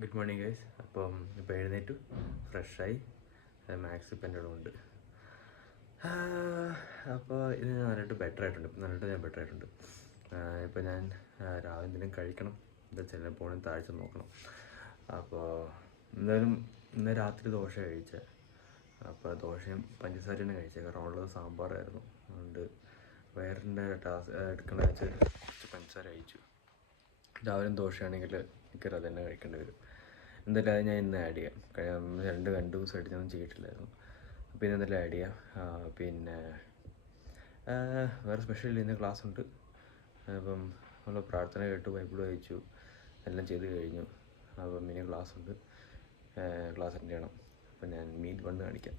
Good morning guys. അപ്പം ഇപ്പോൾ എഴുന്നേറ്റു, ഫ്രഷായി, മാക്സ് ഇപ്പം എൻ്റെ ഉണ്ട്. അപ്പോൾ ഇത് നന്നായിട്ട് ബെറ്റർ ആയിട്ടുണ്ട്. ഇപ്പം നന്നായിട്ട് ഞാൻ ബെറ്റർ ആയിട്ടുണ്ട്. ഇപ്പോൾ ഞാൻ രാവിലെ എന്തെങ്കിലും കഴിക്കണം, എന്താ വെച്ചാൽ പോകണം, താഴ്ച നോക്കണം. അപ്പോൾ എന്തായാലും ഇന്ന് രാത്രി ദോശ കഴിച്ചത്. അപ്പോൾ ദോശയും പഞ്ചസാരയാണ് കഴിച്ചത്. കാരണം ഉള്ളത് സാമ്പാറായിരുന്നു. അതുകൊണ്ട് വയറിൻ്റെ ടാസ്ക് എടുക്കണമെന്ന് വെച്ചാൽ കുറച്ച് പഞ്ചസാര കഴിച്ചു. രാവിലെ ദോശയാണെങ്കിൽ എനിക്കത് തന്നെ കഴിക്കേണ്ടി വരും. എന്തായാലും അത് ഞാൻ ഇന്ന് ആഡ് ചെയ്യാം. രണ്ട് ദിവസമായിട്ട് ഞാൻ ചെയ്തിട്ടില്ലായിരുന്നു. പിന്നെ എന്തായാലും ആഡ് ചെയ്യാം. പിന്നെ വേറെ സ്പെഷ്യൽ ഇന്ന് ക്ലാസ് ഉണ്ട്. അപ്പം നമ്മൾ പ്രാർത്ഥന കേട്ടു, ബൈബിൾ വായിച്ചു, എല്ലാം ചെയ്ത് കഴിഞ്ഞു. അപ്പം ഇനി ക്ലാസ് ഉണ്ട്, ക്ലാസ് അറ്റൻഡ് ചെയ്യണം. അപ്പം ഞാൻ മീറ്റ് വന്ന് കാണിക്കാം.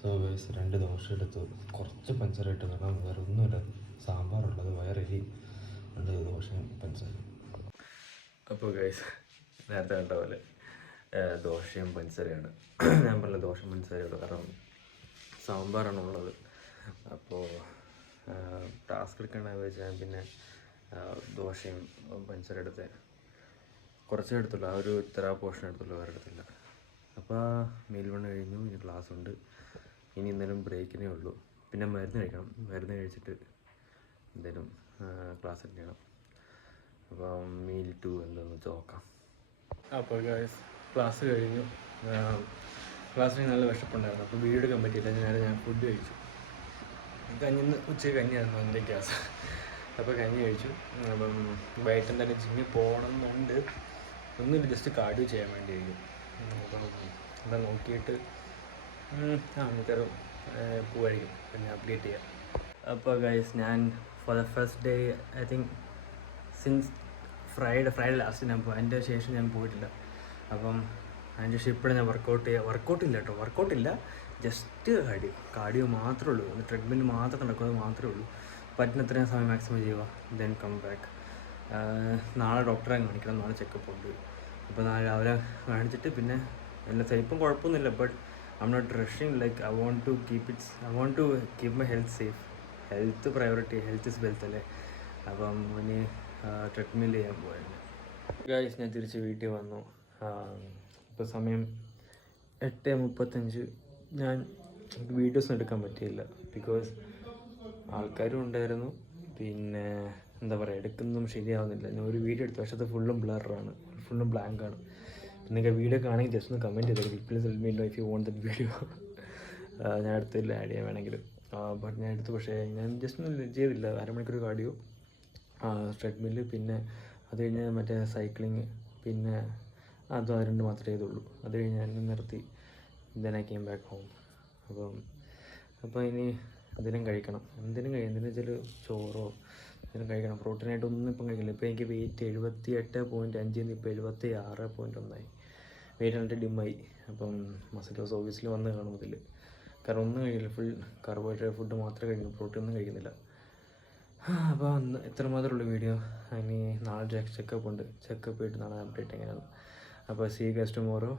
സോ ഗൈസ്, 2 ദോശ എടുത്തു, കുറച്ച് പഞ്ചസാര ഇട്ട്, കാരണം വേറെ ഒന്നുമില്ല, സാമ്പാറുള്ളത് വയറെരി, 2 ദോശയും പഞ്ചസാരയും. അപ്പോൾ ഗൈസ്, നേരത്തെ കണ്ട പോലെ ദോശയും പഞ്ചസാരയാണ്. ഞാൻ പറഞ്ഞ ദോശയും പഞ്ചസാരയുള്ളൂ, കാരണം സാമ്പാറാണുള്ളത്. അപ്പോൾ ടാസ്ക് എടുക്കേണ്ടതെന്ന് വെച്ചാൽ പിന്നെ ദോശയും പഞ്ചസാര എടുത്ത് കുറച്ചേ എടുത്തുള്ളൂ, ആ ഒരു ഇത്ര പോർഷൻ എടുത്തുള്ളൂ, വേറെ എടുത്തില്ല. അപ്പോൾ മീൽ വണ്ണ് കഴിഞ്ഞു, ഇനി ക്ലാസ് ഉണ്ട്. ഇനി എന്തെങ്കിലും ബ്രേക്കിനേ ഉള്ളൂ. പിന്നെ മരുന്ന് കഴിക്കണം. മരുന്ന് കഴിച്ചിട്ട് എന്തെങ്കിലും ക്ലാസ് അറ്റൻഡ് ചെയ്യണം. അപ്പം മീൽ 2 എന്താണെന്ന് വെച്ചാൽ നോക്കാം. അപ്പോൾ ഗൈസ്, ക്ലാസ് കഴിഞ്ഞു. ക്ലാസ്സിന് നല്ല വിശപ്പുണ്ടായിരുന്നു, അപ്പോൾ വീഡിയോ എടുക്കാൻ പറ്റിയില്ല. ഞാൻ ഫുഡ് കഴിച്ചു. ഉച്ചയ്ക്ക് കഞ്ഞിയായിരുന്നു എൻ്റെ ക്ലാസ്. അപ്പോൾ കഞ്ഞി കഴിച്ചു. അപ്പം വൈകിട്ട് എന്തായാലും ജിമ്മിൽ പോകണമെന്നുണ്ട്. ഒന്നുമില്ല, ജസ്റ്റ് കാർഡിയോ ചെയ്യാൻ വേണ്ടിയായിരിക്കും. അപ്പം എന്താ നോക്കിയിട്ട് നമുക്കൊരു പോവായിരിക്കും, പിന്നെ അപ്ഡേറ്റ് ചെയ്യാം. അപ്പോൾ ഗൈസ്, ഞാൻ for the first day, I think since Friday last ഞാൻ അതിൻ്റെ ശേഷം ഞാൻ പോയിട്ടില്ല. അപ്പം അതിൻ്റെ ശേഷം ഇപ്പോഴും ഞാൻ വർക്കൗട്ടില്ല, ജസ്റ്റ് കാർഡിയോ മാത്രമേ ഉള്ളൂ. ഒന്ന് ട്രെഡ്മിൽ മാത്രം നടക്കുന്നത് മാത്രമേ ഉള്ളൂ. പറ്റുന്നത്രയും സമയം മാക്സിമം ചെയ്യുക, ദെൻ കം ബാക്ക്. നാളെ ഡോക്ടറെ കാണിക്കണം, നാളെ ചെക്കപ്പ് ഉണ്ട്. അപ്പോൾ നാളെ രാവിലെ കാണിച്ചിട്ട് പിന്നെ എല്ലാം ഇപ്പം കുഴപ്പമൊന്നുമില്ല. But I am not rushing, like I want to keep my health safe. Health priority, health is wealth അല്ലേ. അപ്പം ഇനി ട്രെഡ്മിൽ ചെയ്യാൻ പോയിരുന്നു. ഗൈസ്, ഞാൻ തിരിച്ച് വീട്ടിൽ വന്നു. ഇപ്പോൾ സമയം 8:35. ഞാൻ വീഡിയോസൊന്നും എടുക്കാൻ പറ്റിയില്ല, ബിക്കോസ് ആൾക്കാരും ഉണ്ടായിരുന്നു. പിന്നെ എന്താ പറയുക, എടുക്കുന്നതും ശരിയാവുന്നില്ല. ഞാൻ ഒരു വീഡിയോ എടുത്തു, പക്ഷേ അത് ഫുള്ളും ബ്ലറാണ്, ഫുള്ളും ബ്ലാങ്കാണ്. നിങ്ങൾക്ക് വീഡിയോ കാണണമെങ്കിൽ ജസ്റ്റ് ഒന്ന് കമൻറ്റ് ചെയ്തേക്കും, please let me know if you want that video. ഞാൻ എടുത്തില്ല, ആഡ് ചെയ്യാൻ വേണമെങ്കിൽ. ബട്ട് ഞാൻ എടുത്തു, പക്ഷേ ഞാൻ ജസ്റ്റ് ഒന്നും ചെയ്തില്ല. അരമണിക്കൂർ കാർഡിയോ, ട്രെഡ്മില്ല്, പിന്നെ അത് കഴിഞ്ഞ് മറ്റേ സൈക്ലിങ്, പിന്നെ അതും 2 മാത്രമേ ചെയ്തുള്ളൂ. അത് കഴിഞ്ഞ് ഞാൻ നിർത്തി. Then I came back home. അപ്പോൾ ഇനി എന്തെങ്കിലും വെച്ചാൽ ചോറോ എന്തെങ്കിലും കഴിക്കണം. പ്രോട്ടീനായിട്ടൊന്നും ഇപ്പം കഴിക്കില്ല. ഇപ്പോൾ എനിക്ക് വെയിറ്റ് 78.5 ഇപ്പോൾ 76.1. വെയിറ്റ് നല്ല ഡിമ്മായി. അപ്പം മസിൽ ലോസ് ഓബിയസ്ലി വന്ന് കാണും ഇതിൽ. കാരണം ഒന്നും കഴിക്കില്ല, ഫുൾ കാർബോഹൈഡ്രേറ്റ് ഫുഡ് മാത്രമേ കഴിക്കുള്ളൂ, പ്രോട്ടീൻ ഒന്നും കഴിക്കുന്നില്ല. അപ്പോൾ ഇത്ര മാത്രമുള്ള വീഡിയോ. ഇനി നാളെ ചെക്കപ്പ് ഉണ്ട്, ചെക്കപ്പ് ചെയ്തിട്ട് നാളെ അപ്ഡേറ്റ് എങ്ങനെയാണ്. അപ്പോൾ see you guys tomorrow.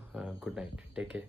Good night, take care.